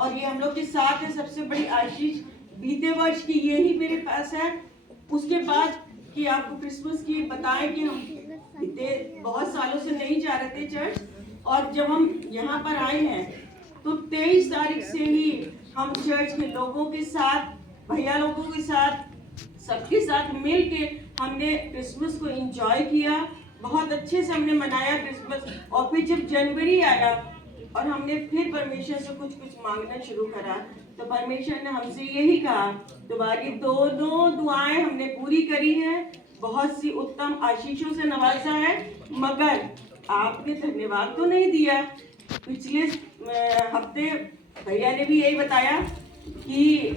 और ये हम लोग के साथ है। सबसे बड़ी आशीष बीते वर्ष की यही मेरे पास है। उसके बाद कि आपको क्रिसमस की बताएं कि हम बीते बहुत सालों से नहीं जा रहे थे चर्च, और जब हम यहाँ पर आए हैं तो 23 तारीख से ही हम चर्च के लोगों के साथ, भैया लोगों के साथ, सबके साथ मिल के हमने क्रिसमस को एंजॉय किया। बहुत अच्छे से हमने मनाया क्रिसमस। और फिर जब जनवरी आया और हमने फिर परमेश्वर से कुछ कुछ मांगना शुरू करा, तो परमेश्वर ने हमसे यही कहा, तुम्हारी दोनों दुआएं हमने पूरी करी है, बहुत सी उत्तम आशीषों से नवाजा है, मगर आपने धन्यवाद तो नहीं दिया। पिछले हफ्ते भैया ने भी यही बताया कि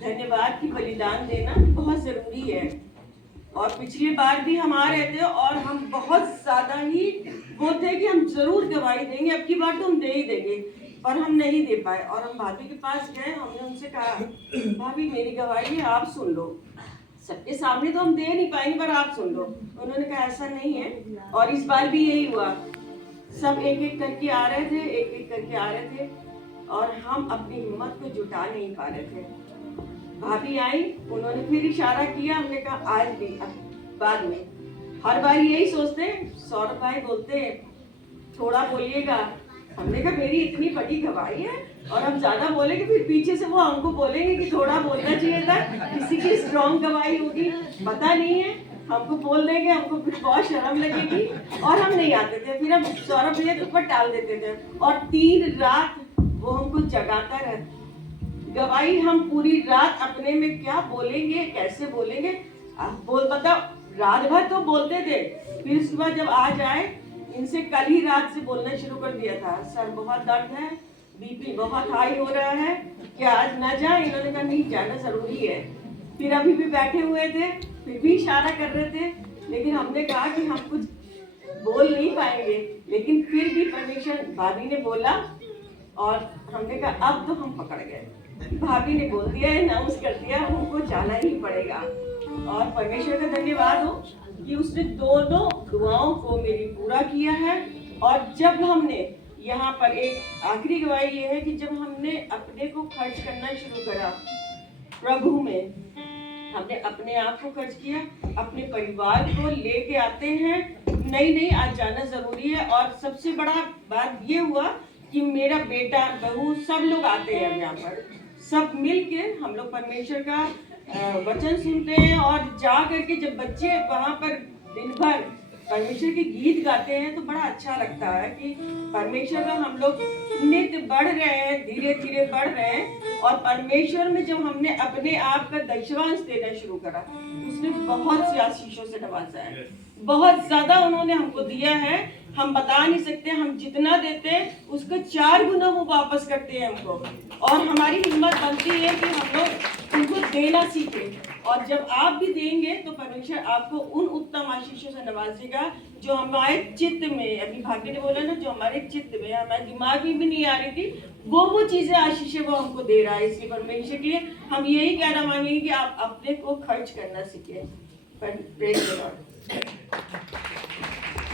धन्यवाद की बलिदान देना बहुत जरूरी है। और पिछली बार भी हम आ रहे थे और हम बहुत ज्यादा ही वो थे कि हम जरूर गवाही देंगे, अब की बार तो हम दे ही देंगे, पर हम नहीं दे पाए। और हम भाभी के पास गए, हमने उनसे कहा, भाभी मेरी गवाही है, आप सुन लो, सबके सामने तो हम दे नहीं पाएंगे पर आप सुन लो। उन्होंने कहा ऐसा नहीं है। और इस बार भी यही हुआ, सब एक एक करके आ रहे थे, एक एक करके आ रहे थे, और हम अपनी हिम्मत को जुटा नहीं पा रहे थे। भाभी आई, उन्होंने फिर इशारा किया, हमने कहा आज भी, बाद में। हर बार यही सोचते, सौरभ भाई बोलते थोड़ा बोलिएगा, हमने कहा मेरी इतनी बड़ी गवाही है और हम ज्यादा बोलेंगे फिर पीछे से वो हमको बोलेंगे कि थोड़ा बोलना चाहिए था, किसी की स्ट्रॉन्ग गवाही होगी, पता नहीं है, हमको बोल देंगे, हमको फिर बहुत शर्म लगेगी, और हम नहीं आते थे। फिर हम सौरभ भैया के ऊपर टाल देते थे, और 3 रात वो हमको जगाता रहता। गवाही हम पूरी रात अपने में क्या बोलेंगे, कैसे बोलेंगे, बोल बताओ, रात भर तो बोलते थे, फिर उसके बाद जब आ जाए, इनसे कल ही रात से बोलना शुरू कर दिया था, सर बहुत दर्द है, बीपी बहुत हाई हो रहा है, क्या आज ना जाए? इन्होंने कहा नहीं, जाना जरूरी है। फिर अभी भी बैठे हुए थे, फिर भी इशारा कर रहे थे, लेकिन हमने कहा कि हम कुछ बोल नहीं पाएंगे, लेकिन फिर भी परमेश्वर, भाभी ने बोला, और हमने कहा अब तो हम पकड़ गए, भाभी ने बोल दिया है, अनाउंस कर दिया, हमको जाना ही पड़ेगा। और परमेश्वर का धन्यवाद हो कि उसने दोनों दुआओं को मेरी पूरा किया है। और जब हमने यहाँ पर एक आखिरी गवाही ये है कि जब हमने अपने को खर्च करना शुरू करा प्रभु में, हमने अपने आप को खर्च किया, अपने परिवार को लेके आते हैं, नहीं आज जाना जरूरी है। और सबसे बड़ा बात ये हुआ कि मेरा बेटा, बहू, सब लोग आते हैं यहाँ पर, सब मिल के हम लोग परमेश्वर का वचन सुनते हैं, और जा करके जब बच्चे वहाँ पर दिन भर परमेश्वर के गीत गाते हैं तो बड़ा अच्छा लगता है कि परमेश्वर का हम लोग नित्य बढ़ रहे हैं, धीरे धीरे बढ़ रहे हैं। और परमेश्वर में जब हमने अपने आप का दशवांश देना शुरू करा, उसने बहुत सी आशीषों से नवाजा है, बहुत ज्यादा उन्होंने हमको दिया है, हम बता नहीं सकते। हम जितना देते हैं उसका 4 गुना वो वापस करते हैं हमको, और हमारी हिम्मत बनती है कि हम लोग उनको देना सीखें। और जब आप भी देंगे तो परमेश्वर आपको उन उत्तम आशीषों से नवाजेगा जो हमारे चित्त में, अभी भाग्य ने बोला ना, जो हमारे चित्त में, हमारे दिमाग में भी नहीं आ रही थी, वो चीजें, आशीषें वो हमको दे रहा है। इसलिए परमेश्वर के लिए हम यही कहना मांगेंगे कि आप अपने को खर्च करना सीखें। Praise the Lord.